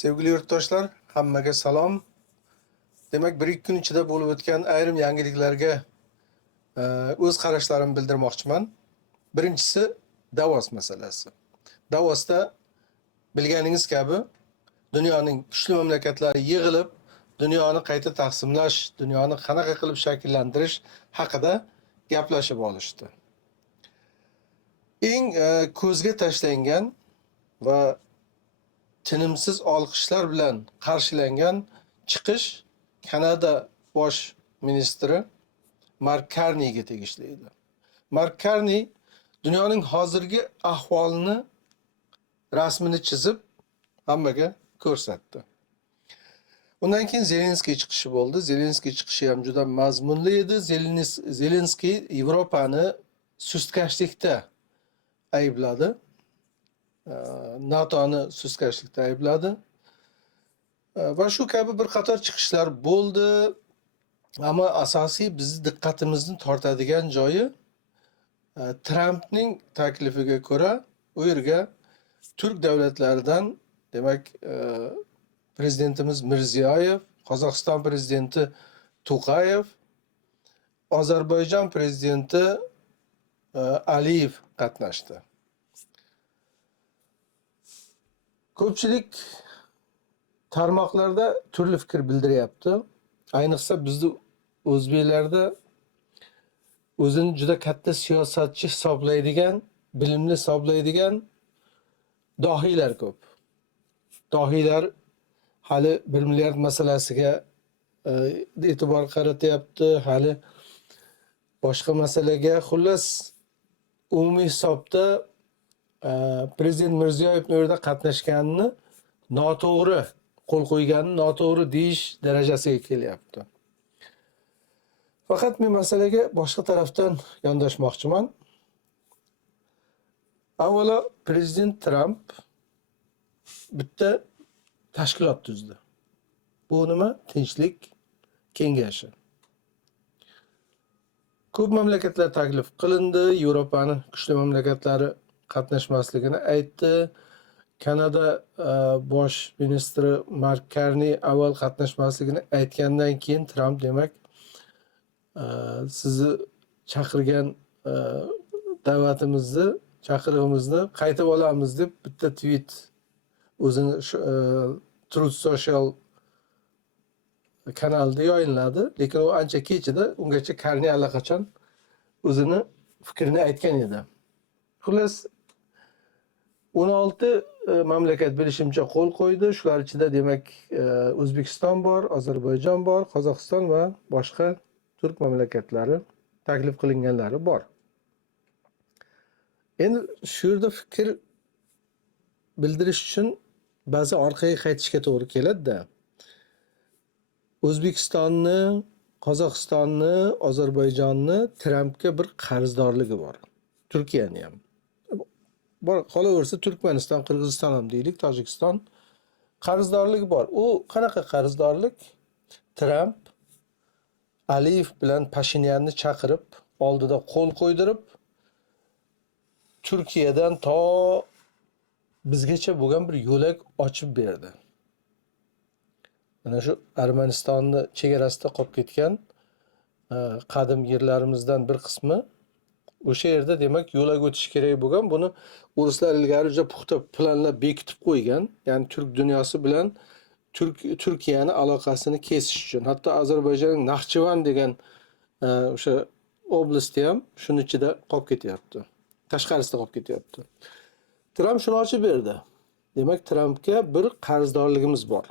Sevgili yurtdoshlar, hammaga salom. Demak, 1-2 kun ichida bo'lib o'tgan ayrim yangiliklarga o'z qarashlarimni bildirmoqchiman. Birinchisi Davos masalasi. Davosda bilganingiz kabi dunyoning kuchli mamlakatlari yig'ilib, dunyoni qayta taqsimlash, dunyoni qanaqa qilib shakllantirish haqida gaplashib olishdi. Eng ko'zga tashlangan va tinimsiz olqishlar bilan qarshilangan chiqish Kanada bosh ministri Mark Carneyga tegishli edi. Mark Carney dunyoning hozirgi ahvolini rasmini chizib hammaga ko'rsatdi. Undan keyin Zelenskiy chiqishi bo'ldi. Zelenskiy chiqishi ham juda mazmunli edi. Zelenskiy Yevropani sustkashlikda aybladi. NATOni sustkashlikda aybladi. Va shu kabi bir qator chiqishlar bo'ldi. Ammo asosiy bizni diqqatimizni tortadigan joyi Trumpning taklifiga ko'ra u yerga Turk davlatlaridan, demak, prezidentimiz Mirziyoyev, Qozog'iston prezidenti To'qayev, Ozarbayjon prezidenti Aliyev qatnashdi. Ko'pchilik tarmoqlarda turli fikr bildiryapti. Ayniqsa bizning o'zbeklarda o'zini juda katta siyosatchi hisoblaydigan, bilimli hisoblaydigan dohiylar ko'p. Dohiylar hali 1 milliard masalasiga e'tibor qaratyapti, hali boshqa masalaga, xullas umumiy hisobda prezident Mirziyoyevning u yerda qatnashganini noto'g'ri qo'l qo'yganini noto'g'ri deyish darajasiga kelyapti. Faqat men masalaga boshqa tarafdan yondashmoqchiman. Avvalo, prezident Trump bitta tashkilot tuzdi. Bu nima? Tinchlik kengashi. Ko'p mamlakatlar taklif qilindi, Yevropaning kuchli mamlakatlari qatnashmasligini aytdi. Kanada bosh ministri Mark Carney avval qatnashmasligini aytgandan keyin Trump demak sizni chaqirgan da'vatimizni, chaqirig'imizni qaytib olamiz deb bitta tweet o'zini Truth Social kanalida yayınladi. Lekin u ancha kech edi. Ungacha Carney allaqachon o'zini fikrini aytgan edi. Xullas 16 mamlakat bilishimcha qo'l qo'ydi. Shular ichida demak O'zbekiston bor, Ozarbayjon bor, Qozog'iston va boshqa turk mamlakatlari taklif qilinganlari bor. Endi shu yerda fikr bildirish uchun ba'zi orqaga qaytishga to'g'ri keladi-da. O'zbekistonni, Qozog'istonni, Ozarbayjonni Trumpga bir qarzdorligi bor. Turkiyani ham. Qolaversa Turkmaniston, Qirg'iziston ham deylik, Tojikiston qarzdorligi bor. U qanaqa qarzdorlik? Trump Aliyev bilan Pashinyanni chaqirib, oldida qo'l qo'ydirib, Turkiyadan to bizgacha bo'lgan bir yo'lak ochib berdi. Mana shu Armanistonning chegarasida qolib ketgan qadim yerlarimizdan bir qismi o'sha yerda demak yo'lak o'tish kerak bo'lgan. Buni o'rislar ilgari juda puxta planlab bekitib qo'ygan. Ya'ni turk dunyosi bilan Turkiyani aloqasini kesish uchun. Hatto Ozarbayjonning Naxchivan degan o'sha oblasti ham shuning ichida qolib ketyapti. Tashqarisida qolib ketyapti. Trump shuni ochib berdi. Demak, Trumpga bir qarzdorligimiz bor.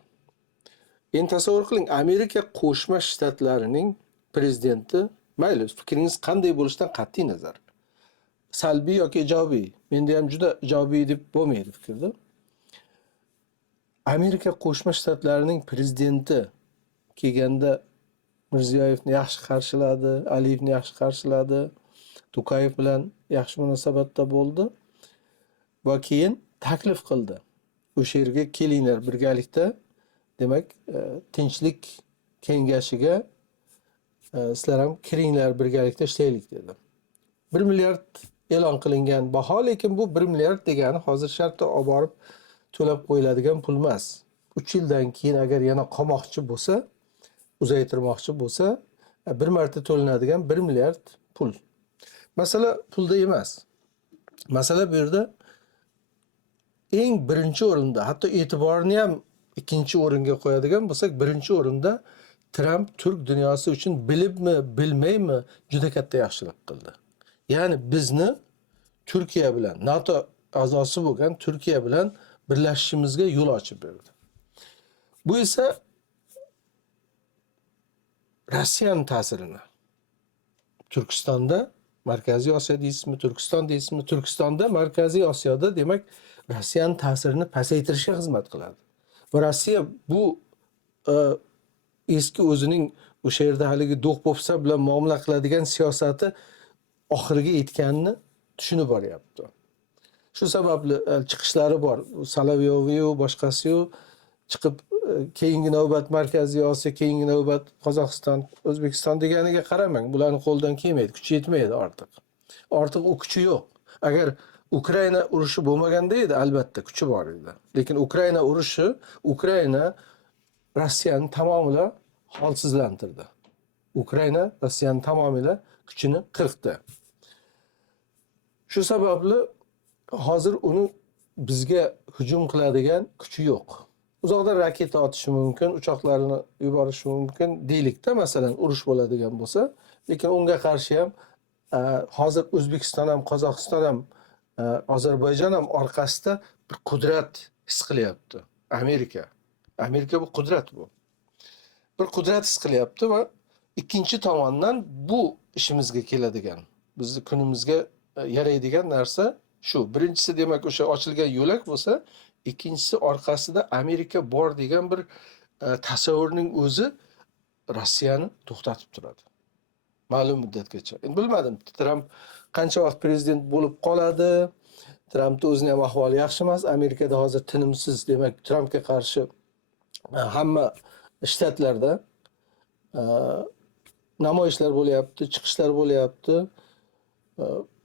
Endi tasavvur qiling, Amerika Qo'shma Shtatlarining prezidenti, mayli, fikringiz qanday bo'lishidan qat'iy nazar, salbiy yoki ijobiy, menda ham juda ijobiy deb bo'lmaydi fikrda. Amerika Qo'shma Shtatlarining prezidenti kelganda Mirziyoyevni yaxshi qarshiladi, Aliyevni yaxshi qarshiladi, To'qayev bilan yaxshi munosabatda bo'ldi va keyin taklif qildi. O'sha yerga kelinglar birgalikda, demak, tinchlik kengashiga sizlar ham kiringlar, birgalikda ishlaylik dedi. 1 milliard e'lon qilingan baho, lekin bu 1 milliard degani hozir shartda olib borib to'lab qo'yiladigan pul emas. 3 yildan keyin agar yana qolmoqchi bo'lsa, uzaytirmoqchi bo'lsa, bir marta to'lanadigan 1 milliard pul. Masala pulda emas. Masala bu yerda eng birinchi o'rinda, hatto e'tiborni ham ikkinchi o'ringa qo'yadigan bo'lsak, birinchi o'rinda Trump Turk dunyosi uchun bilibmi, bilmaymi juda katta yaxshilik qildi. Ya'ni bizni Turkiya bilan, NATO a'zosi bo'lgan Turkiya bilan birlashishimizga yo'l ochib berdi. Bu esa Rossiyaning ta'sirini Turkistonda, Markaziy Osiyo deysizmi, Turkiston deysizmi, Turkistonda, Markaziy Osiyoda demak Rossiyaning ta'sirini pasaytirishga xizmat qiladi. Va Rossiya bu eski o'zining o'sha yerda haligi do'q-po'pisa bilan muomala qiladigan siyosati oxiriga yetganini tushunib boryapti. Shu sababli chiqishlari bor. Solovyovu, boshqasiyu chiqib keyingi navbat Markaziy Osiyo, keyingi navbat Qozog'iston, O'zbekiston deganiga qaramang. Bularning qo'ldan kelmaydi, kuchi yetmaydi ortiq. Ortiq u kuchi yo'q. Agar Ukraina urushi bo'lmaganda edi, albatta kuchi bor edi. Lekin Ukraina urushi Ukraina Rossiyani tamomila holsizlantirdi. Ukraina Rossiyani tamomila kuchini qirqdi. Shu sababli hozir uni bizga hujum qiladigan kuchi yo'q. Uzoqdan raketa otishi mumkin, uchoqlarini yuborishi mumkin deylikda, masalan, urush bo'ladigan bo'lsa, lekin unga qarshi ham hozir O'zbekiston ham, Qozog'iston ham, Ozarbayjon ham orqasida bir qudrat his qilyapti. Amerika. Amerika bu qudrat bu. Bir qudrat his qilyapti va ikkinchi tomondan bu ishimizga keladigan, bizni kunimizga yaraydigan narsa shu. Birinchisi demak o'sha ochilgan yo'lak bo'lsa, ikkinchisi orqasida Amerika bor degan bir tasavvurning o'zi Rossiyani to'xtatib turadi. Ma'lum muddatgacha. Endi bilmadim, Trump qancha vaqt prezident bo'lib qoladi. Trumpning o'zining ham ahvoli yaxshi emas. Amerikada hozir tinimsiz, demak, Trumpga qarshi hamma shtatlarda namoyishlar bo'lyapti, chiqishlar bo'lyapti.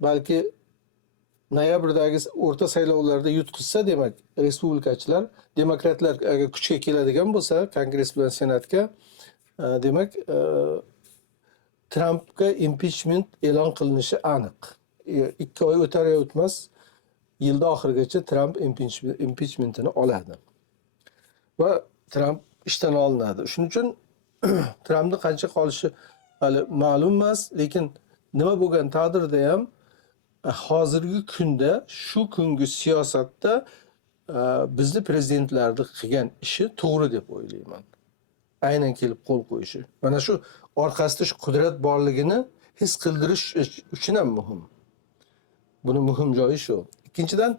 Balki noyabrdagi o'rta saylovlarda yutqizsa, demak, respublikachilar, demokratlar agar kuchga keladigan bo'lsa, Kongress bilan Senatga, demak, Trumpga impichment e'lon qilinishi aniq. 2 oy o'tar yo o'tmas, yilda oxirigacha Trump impichmentini oladi. Va Trump ishdan olinadi. Shuning uchun Trumpning qancha qolishi hali ma'lum emas, lekin nima bo'lgan taqdirda ham hozirgi kunda, shu kungi siyosatda bizni prezidentlarning qilgan ishi to'g'ri deb o'ylayman. Aynan kelib qo'l qo'yishi. Mana shu orqasida shu qudrat borligini his qildirish uchun ham muhim. Buni muhim joyi shu. Ikkinchidan,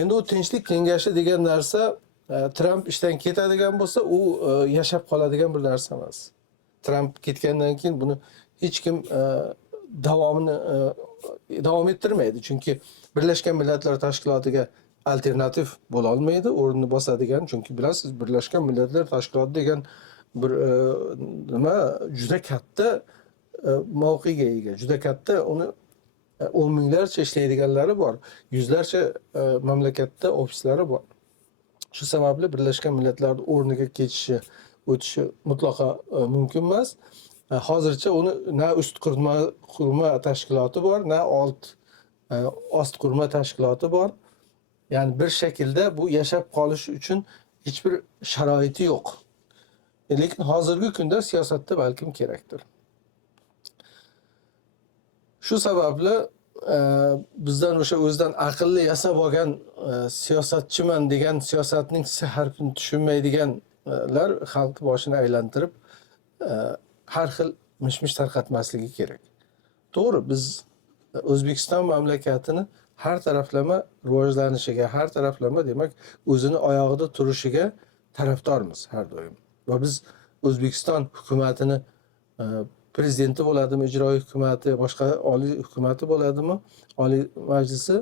endi u tinchlik kengashi degan narsa Trump ishdan ketadigan bo'lsa, u yashab qoladigan bir narsa emas. Trump ketgandan keyin buni hech kim davom ettirmaydi. Chunki Birlashgan Millatlar Tashkilotiga alternativ bo'la olmaydi, o'rnini bosadigan. Chunki bilasiz, Birlashgan Millatlar Tashkiloti degan bir nima juda katta mavqega ega, juda katta, uni 10 minglarcha ishlaydiganlari bor, yuzlarcha mamlakatda ofislari bor. Shu sababli Birlashgan Millatlar o'rniga o'tishi mutlaqo mumkin emas. Hozircha uni na ust qurma tashkiloti bor, na ost qurma tashkiloti bor. Ya'ni bir shaklda bu yashab qolish uchun hech bir sharoiti yo'q. Lekin hozirgi kunda siyosatda balkim kerakdir. Shu sababli bizdan o'sha o'zidan aqlli yasab olgan siyosatchiman degan siyosatning harfini tushunmaydiganlar xalq boshini aylantirib har xil mish-mish tarqatmasligi kerak. To'g'ri, biz O'zbekiston mamlakatini har taraflama rivojlanishiga, har taraflama demak o'zini oyog'ida turishiga tarafdormiz har doim. Va biz O'zbekiston hukumatini prezidenti bo'ladimi, ijroiy hukumati, boshqa oliy hukumati bo'ladimi, oliy majlisi,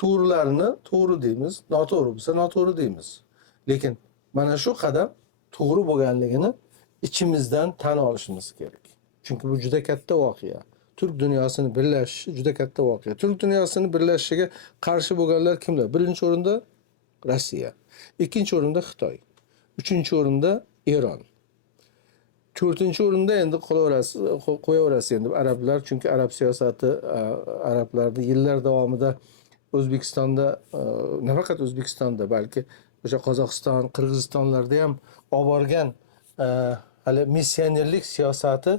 to'g'rilarini to'g'ri deymiz, noto'g'ri bo'lsa noto'g'ri deymiz. Lekin mana shu qadam to'g'ri bo'lganligini ichimizdan tan olishimiz kerak. Chunki bu juda katta voqea. Turk dunyosini birlashishi juda katta voqea. Turk dunyosini birlashishiga qarshi bo'lganlar kimlar? Birinchi o'rinda Rossiya, ikkinchi o'rinda Xitoy. Uchinchi o'rinda Eron. To'rtinchi o'rinda endi qo'yaverasiz endi arablar, chunki arab siyosati arablarda yillar davomida O'zbekistonda nafaqat O'zbekistonda, balki o'sha Qozog'iston, Qirg'izistonlarda ham olib borgan hali missionerlik siyosati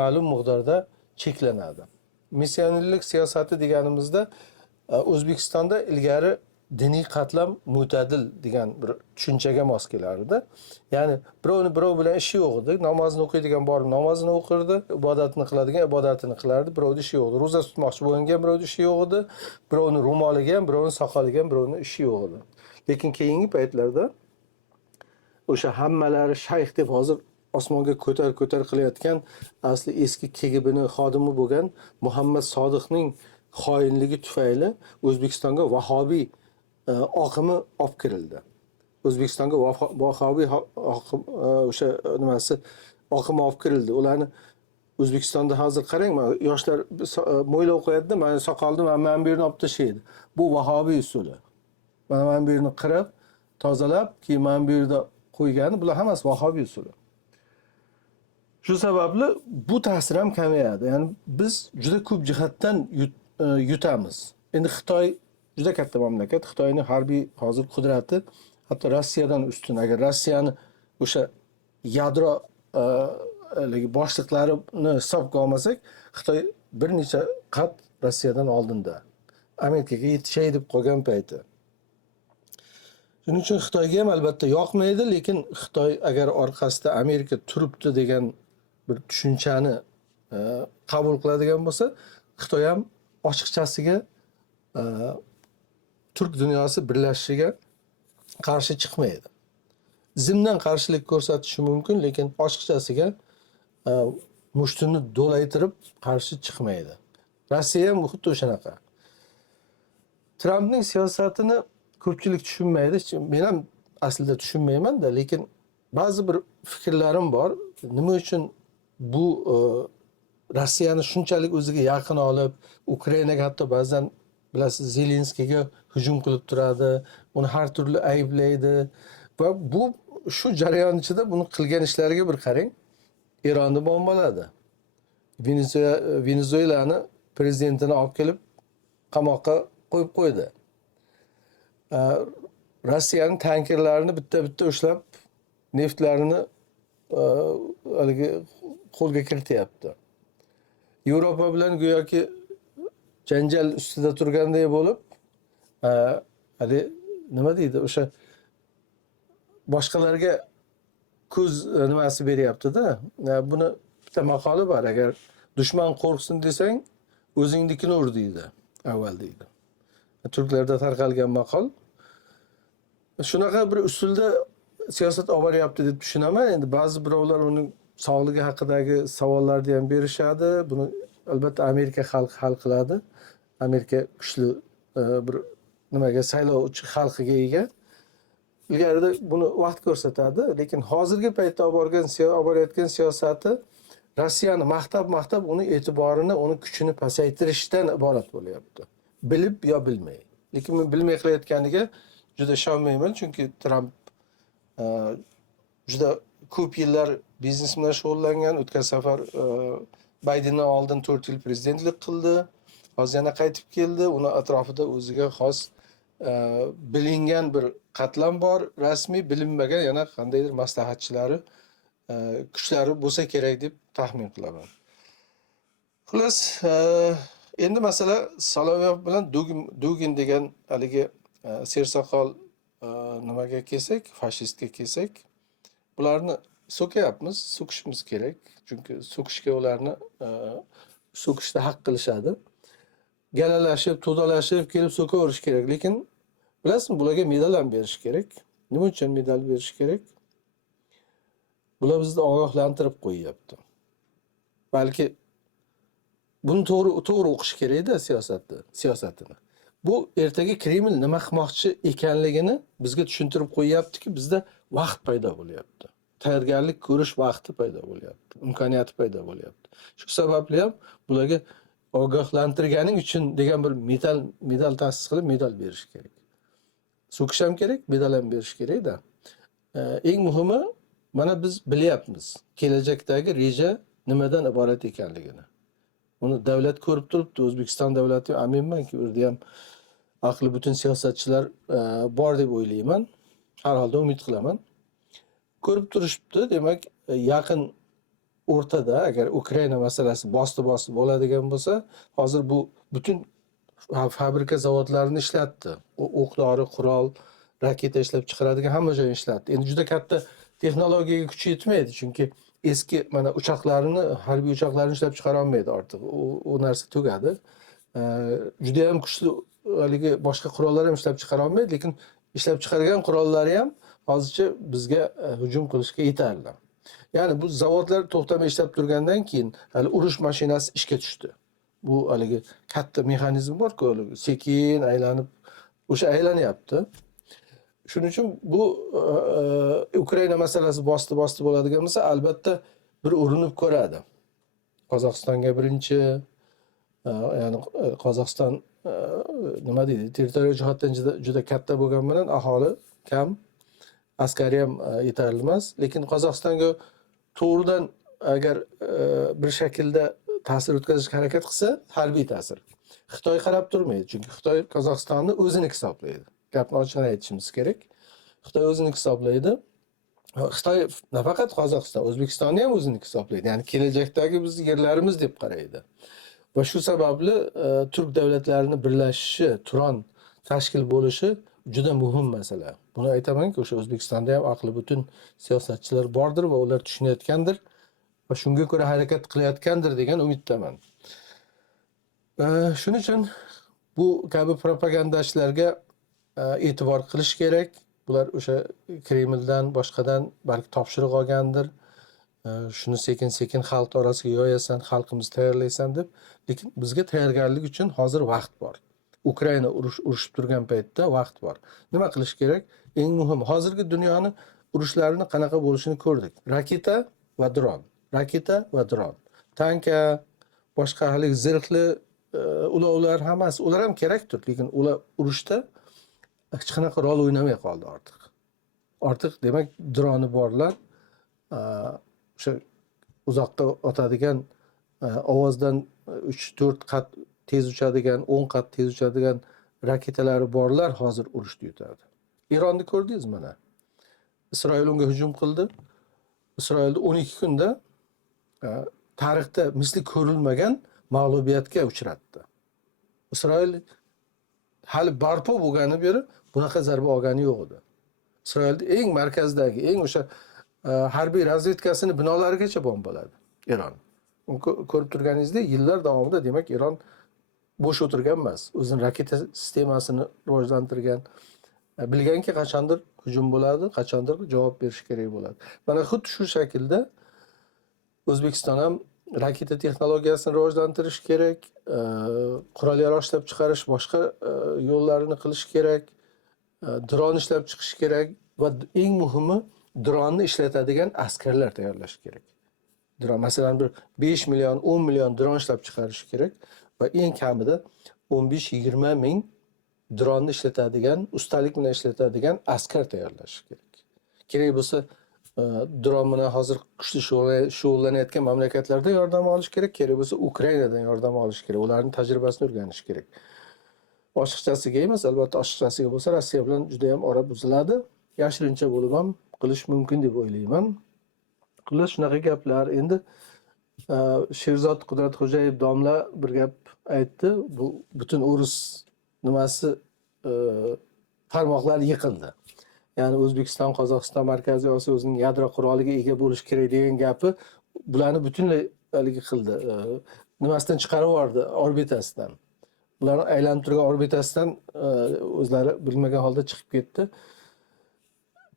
ma'lum miqdorda cheklanadi. Missionerlik siyosati deganimizda O'zbekistonda ilgari diniy qatlam mo'tadil degan bir tushunchaga mos kelardi. Ya'ni birov bilan ishi yo'q edi. Namozni o'qiydigan borib namozini o'qirdi, ibodatini qiladigan ibodatini qilardi, birovning ishi yo'q edi. Ro'za tutmoqchi bo'lgan birovning ishi yo'q edi. Birovning ro'moliga ham, birovning soqoliga ham birovning ishi yo'q edi. Lekin keyingi paytlarda o'sha hammalari shayx deb hozir osmonga ko'tar qilayotgan asli eski KGBning xodimi bo'lgan Muhammad Sodiqning xoinligi tufayli O'zbekistonga vahobiy oqimi olib kirildi. O'zbekistonga vahobiy oqim o'sha nimasi oqimi olib kirildi. Ularni O'zbekistonda hozir qarang, yoshlar mo'ylov qo'yadi-da, mana soqolni mana bu yerni olib tashlaydi. Bu vahobiy usuli. Mana bu yerni qirib, tozalab, keyin mana bu yerda qo'ygani, bular hammasi vahobiy usuli. Shu sababli bu ta'sir ham kamayadi. Ya'ni biz juda ko'p jihatdan yutamiz. Endi Xitoy juda katta mamlakat. Xitoyning harbiy hozir qudrati hatto Rossiyadan ustun. Agar Rossiyani o'sha yadro boshliqlarini hisobga olmasak, Xitoy bir necha qat Rossiyadan oldinda. Amerikaga yetishay deb qolgan payti. Shuning uchun Xitoyga ham albatta yoqmaydi, lekin Xitoy agar orqasida Amerika turibdi degan bir tushunchani qabul qiladigan bo'lsa, Xitoy ham ochiqchasiga turk dunyosi birlashishiga qarshi chiqmaydi. Zimdan qarshilik ko'rsatishi mumkin, lekin ochiqchasiga mushtini do'laytirib qarshi chiqmaydi. Rossiya ham xuddi o'shanaqa. Trampning siyosatini ko'pchilik tushunmaydi. Men ham aslida tushunmayman-da, lekin ba'zi bir fikrlarim bor. Nima uchun bu Rossiyani shunchalik o'ziga yaqin olib, Ukrainaga hatto ba'zan bilasiz Zelenskiyga hujum qilib turadi, uni har turli ayblaydi va bu shu jarayon ichida buni qilgan ishlariga bir qarang. Eronni bombaladi. Venezuelani prezidentini olib kelib qamoqqa qo'yib qo'ydi. Rossiyaning tankerlarini bitta ushlab neftlarini haligi qo'lga kirityapti. Yevropa bilan go'yoki janjal ustida turganday bo'lib, hali nima deydi, o'sha boshqalarga ko'z nimasi beryapti-da. Buni bitta maqoli bor, agar dushman qo'rqsin desang, o'zingnikini ur deydi, avval deydi. Turklarda tarqalgan maqol. Shunaqa bir usulda siyosat olib boryapti deb tushunaman. Endi ba'zi birovlar uning sog'ligi haqidagi savollarni ham berishadi. Buni albatta Amerika xalqi hal qiladi. Amerika kuchli bir nimaga saylovchi xalqiga ega. Ilgarida buni vaqt ko'rsatadi, lekin hozirgi paytda olib borayotgan siyosati Rossiyani maqtab uni e'tiborini, uni kuchini pasaytirishdan iborat bo'lyapti. Bilib yo bilmay. Lekin men bilmay qilayotganiga juda ishonmayman, chunki Trump juda ko'p yillar biznes bilan shug'ullangan. O'tgan safar Baydendan oldin 4 yil prezidentlik qildi. Hozir yana qaytib keldi. Uni atrofida o'ziga xos bilingan bir qatlam bor, rasmiy bilinmagan yana qandaydir maslahatchilari, kuchlari bo'lsa kerak deb taxmin qilaman. Xullas, endi masala Solovyov bilan Dugin degan haligi sersoqol nimaga kelsak, fashistga kelsak, bularni so'kayapmiz, so'kishimiz kerak. Chunki so'kishga ularni so'kishda haq qilishadi. Galalashib, to'dalashib kelib so'kaverish kerak, lekin bilasizmi, bularga medal ham berish kerak. Nima uchun medal berish kerak? Bular bizni ogohlantirib qo'yyapti. Balki buni to'g'ri o'qish kerak-da siyosatini. Bu ertaga Kreml nima qilmoqchi ekanligini bizga tushuntirib qo'yyaptiki, bizda vaqt paydo bo'lyapti. Tayyorgarlik ko'rish vaqti paydo bo'lyapti, imkoniyati paydo bo'lyapti. Shu sababli ham bularga ogohlantirganing uchun degan bir medal ta'sis qilib medal berish kerak. So'kish ham kerak, medal ham berish kerak-da. Eng muhimi, mana biz bilyapmiz kelajakdagi reja nimadan iborat ekanligini. Uni davlat ko'rib turibdi. O'zbekiston davlati, aminmanki, u yerda ham aqli butun siyosatchilar bor deb o'ylayman. Har holda umid qilaman. Ko'rib turishibdi. Demak, yaqin o'rtada agar Ukraina masalasi bosdi bo'ladigan bo'lsa, hozir bu butun fabrika zavodlarini ishlatdi. O'q-dori, qurol, raketa ishlab chiqaradigan hamma joyni ishlatdi. Endi juda katta texnologiyaga kuchi yetmaydi, chunki eski mana uchoqlarini, harbiy uchoqlarni ishlab chiqara olmaydi ortiq. U narsa tugadi. Juda ham kuchli haligi boshqa qurollar ham ishlab chiqara olmaydi, lekin ishlab chiqargan qurollari ham hozircha bizga hujum qilishga yetarli. Ya'ni bu zavodlar to'xtamay ishlab turgandan keyin hali urush mashinasi ishga tushdi. Bu haligi katta mexanizm bor-ku, sekin aylanib, o'sha aylanyapti. Shuning uchun bu Ukraina masalasi bosdi bo'ladigan bo'lsa, albatta bir urinib ko'radi. Qozog'istonga birinchi, ya'ni Qozog'iston nima deydi, territorial jihatdan juda katta bo'lgani bilan aholi kam, askari ham yetarli emas, lekin Qozog'istonga to'g'ridan agar bir shaklda ta'sir o'tkazishga harakat qilsa, harbiy ta'sir. Xitoy qarab turmaydi, chunki Xitoy Qozog'istonni o'zini hisoblaydi. Gapni ochiqcha aytishimiz kerak. Xitoy o'zini hisoblaydi. Xitoy nafaqat Qozog'iston, O'zbekistonni ham o'zini hisoblaydi. Ya'ni kelajakdagi bizning yerlarimiz deb qaraydi. Va shu sababli turk davlatlarini birlashishi, Turon tashkil bo'lishi juda muhim masala. Buni aytamanki, o'sha O'zbekistonda ham aqli butun siyosatchilar bordir va ular tushunayotgandir va shunga ko'ra harakat qilayotgandir degan umiddaman. Shuning uchun bu kabi propagandachilarga e'tibor qilish kerak. Bular o'sha Kremldan, boshqadan balki topshiriq olgandir. Shuni sekin-sekin xalq orasiga yoyasan, xalqimizni tayyorlaysan deb. Lekin bizga tayyorgarlik uchun hozir vaqt bor. Ukraina urushib turgan paytda vaqt bor. Nima qilish kerak? Eng muhim, hozirgi dunyoni urushlarini qanaqa bo'lishini ko'rdik. Raketa va dron. Raketa va dron. Tanka, boshqa hali zirhli ulovlar hammasi, ular ham kerakdir, lekin ular urushda hech qanaqa rol o'ynamay qoldi ortiq. Ortiq demak droni borlar, o'sha uzoqqa otadigan, ovozdan 3-4 qat tez uchadigan, 10 qat tez uchadigan raketalari borlar hozir urushni yutadi. Ironni ko'rdingiz mana. Isroil unga hujum qildi. Isroilni 12 kunda tarixda misli ko'rilmagan mag'lubiyatga uchratdi. Isroil hali barpo bo'lganidan beri bunaqa zarba olgani yo'q edi. Isroilning eng markazdagi, eng o'sha harbiy razvedkasini binolarigacha bombaladi Eron. Ko'rib turganingizdek, yillar davomida demak Eron bo'sh o'tirgan emas. O'zining raketa sistemasini rivojlantirgan. Bilganki qachondir hujum bo'ladi, qachondir javob berish kerak bo'ladi. Mana xuddi shu shaklda O'zbekiston ham raketa texnologiyasini rivojlantirish kerak, qurol yarog' ishlab chiqarish, boshqa yo'llarini qilish kerak, dron ishlab chiqish kerak va eng muhimi dronni ishlatadigan askarlar tayyorlash kerak. Dron, masalan, bir 5 million, 10 million dron ishlab chiqarish kerak va eng kamida 15-20 ming dronni ishlatadigan, ustalik bilan ishlatadigan askar tayyorlash kerak. Kerak bo'lsa, dron bilan hozir kuchli shug'ullanayotgan mamlakatlardan yordam olish kerak, kerak bo'lsa Ukrainadan yordam olish kerak, ularning tajribasini o'rganish kerak. Ochiqchasiga emas, albatta ochiqchasiga bo'lsa Rossiya bilan juda ham ora buziladi. Yashirincha bo'lib ham qilish mumkin deb o'ylayman. Xullas shunaqa gaplar. Endi Sherzod Qudratxo'jayev domla bir gap aytdi. Bu butun o'rus nimasi tarmoqlari yiqildi. Ya'ni O'zbekiston, Qozog'iston, Markaziy Osiyo o'zining yadro quroliga ega bo'lish kerak degan gapi bularni butunlay haligi qildi. Nimasidan chiqarib yubordi, orbitasidan. Ularni aylanib turgan orbitasidan o'zlari bilmagan holda chiqib ketdi.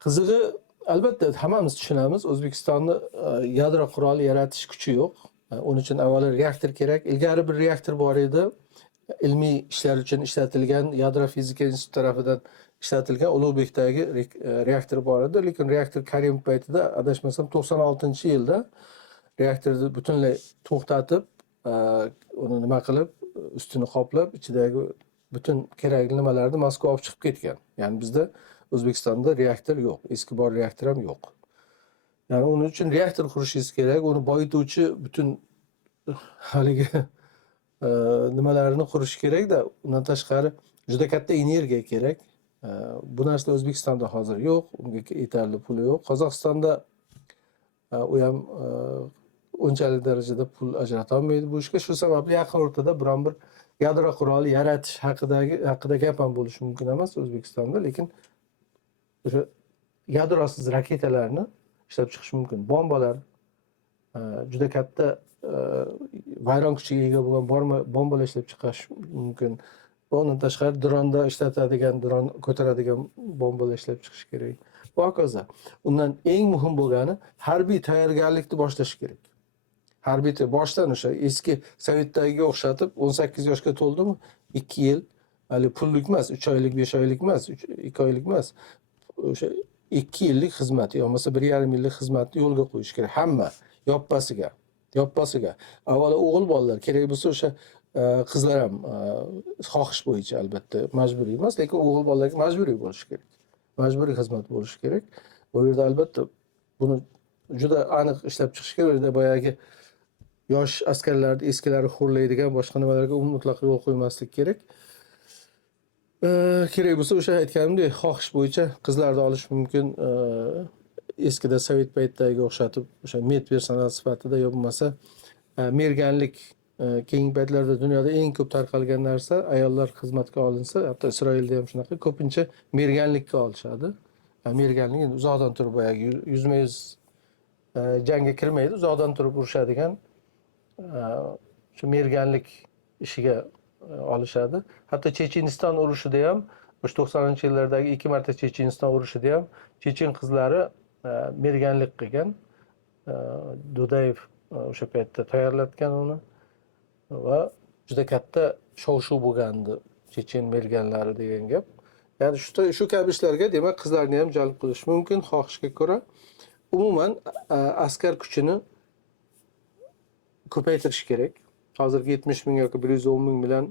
Qizig'i, albatta hammamiz tushunamiz, O'zbekistonni yadro quroli yaratish kuchi yo'q. Uning uchun avvalo reaktor kerak. Ilgari bir reaktor bor edi. Ilmiy ishlar uchun ishlatilgan, yadro fizika instituti tarafidan ishlatilgan Ulug'bekdagi reaktor bor edi, lekin reaktor Karimov paytida adashmasam 96-yilda reaktorni butunlay to'xtatib, uni nima qilib, ustini qoplab, ichidagi butun kerakli nimalarni Moskva olib chiqib ketgan. Ya'ni bizda O'zbekistonda reaktor yo'q. Eski bor reaktor ham yo'q. Ya'ni uning uchun reaktor qurishingiz kerak. Uni boyituvchi butun haligi nimalarni qurish kerak-da. Undan tashqari juda katta energiya kerak. Bu narsa O'zbekistonda hozir yo'q. Unga yetarli puli yo'q. Qozog'istonda u ham unchalik darajada pul ajrata olmaydi bu ishga. Shu sababli yaqin o'rtada biron bir yadro quroli yaratish haqida gap ham bo'lishi mumkin emas O'zbekistonda, lekin o'sha yadrosiz raketalarni ishlab chiqish mumkin. Bombalar juda katta vayron kuchiga ega bo'lgan bombalar ishlab chiqish mumkin. Bundan tashqari dronda ishlatadigan, dron ko'taradigan bombalar ishlab chiqish kerak. Va hokazo. Undan eng muhim bo'lgani harbiy tayyorgarlikni boshlash kerak. Harbiy boshdan o'sha eski Sovetdagiga o'xshatib 18 yoshga to'ldimi? 2 yil, hali pullik emas, 3 oylik, 5 oylik emas, 2 oylik emas. O'sha 2 yillik xizmat, yo'qmasa 1,5 yillik xizmatni yo'lga qo'yish kerak. Hamma yoppasiga. Avvalo o'g'il bolalar kerak bo'lsa o'sha qizlar ham xohish bo'yicha albatta majburiy emas, lekin o'g'il bolalarga majburiy bo'lishi kerak. Majburiy xizmat bo'lishi kerak. Bu yerda albatta buni juda aniq ishlab chiqish kerak. Bu yerda boyagi yosh askarlarni eskilari xo'rlaydigan boshqa nimalarga mutlaq yo'l qo'ymaslik kerak. Kerak bo'lsa o'sha aytganimdek xohish bo'yicha qizlarni olish mumkin. Eskida Sovet paytidagiga o'xshatib o'sha medpersonal sifatida yo bo'lmasa merganlik keyingi paytlarda dunyoda eng ko'p tarqalgan narsa ayollar xizmatga olinsa, hatto Isroilda ham shunaqa ko'pincha merganlikka olishadi. Merganlik endi uzoqdan turib boyagi yuzma-yuz jangga kirmaydi, uzoqdan turib urushadigan shu merganlik ishiga olishadi. Hatto Checheniston urushida ham, o'sha 90-yillardagi 2 marta Checheniston urushida ham chechen qizlari merganlik qilgan. Dudayev o'sha paytda tayyorlatgan uni va juda katta shov-shuv bo'lgandi chechen merganlari degan gap. Ya'ni shu kabi ishlarga demak qizlarni ham jalb qilish mumkin xohishga ko'ra. Umuman askar kuchini ko'paytirish kerak. Hozirgi 70 ming yoki 110 ming bilan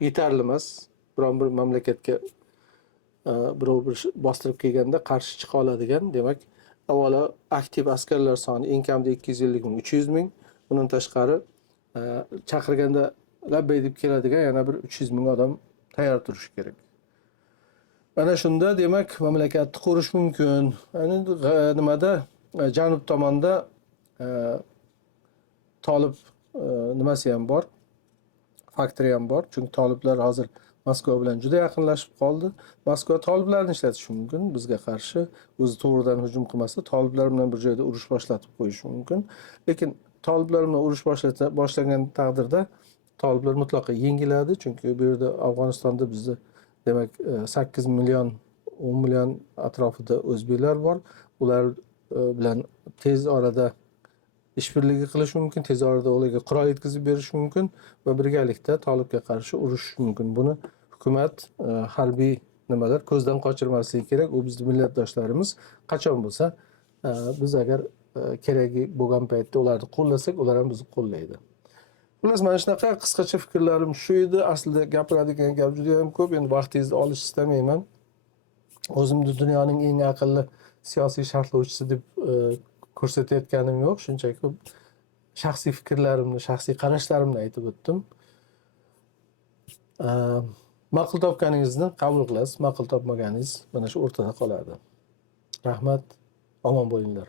yetarli emas. Biron bir mamlakatga birov bir bostirib kelganda qarshi chiqa oladigan, demak, avvalo aktiv askarlar soni eng kamida 250 ming, 300 ming. Bundan tashqari chaqirganda labbay deb keladigan yana bir 300 ming odam tayyor turishi kerak. Mana shunda demak mamlakatni qurish mumkin. Endi nimada janub tomonda Tolib nimasi ham bor, faktori ham bor. Chunki toliblar hozir Moskva bilan juda yaqinlashib qoldi. Moskva toliblarni ishlatishi mumkin bizga qarshi. O'zi to'g'ridan hujum qilmasa, toliblar bilan bir joyda urush boshlatib qo'yishi mumkin. Lekin toliblar bilan urush boshlagan taqdirda toliblar mutlaqo yengiladi. Chunki bu yerda Afg'onistonda bizda demak 8 million, 10 million atrofida o'zbeklar bor. Ular bilan tez orada ishbirligi qilish mumkin, tez orada ularga qurol yetkazib berish mumkin va birgalikda tolibga qarshi urushish mumkin. Buni hukumat harbiy nimalar ko'zdan qochirmasligi kerak. U bizning millatdoshlarimiz qachon bo'lsa, biz agar keragi bo'lgan paytda ularni qo'llasak, ular ham bizni qo'llaydi. Xullas, mana shunaqa qisqacha fikrlarim shu edi. Aslida gapiradigan gap juda ham ko'p. Endi vaqtingizni olish istamayman. O'zimni dunyoning eng aqlli siyosiy sharhlovchisi deb ko'rsatayotganim yo'q. Shunchaki shaxsiy fikrlarimni, shaxsiy qarashlarimni aytib o'tdim. Ma'qul topganingizni qabul qilasiz, ma'qul topmaganingiz mana shu o'rtada qoladi. Rahmat, omon bo'linglar.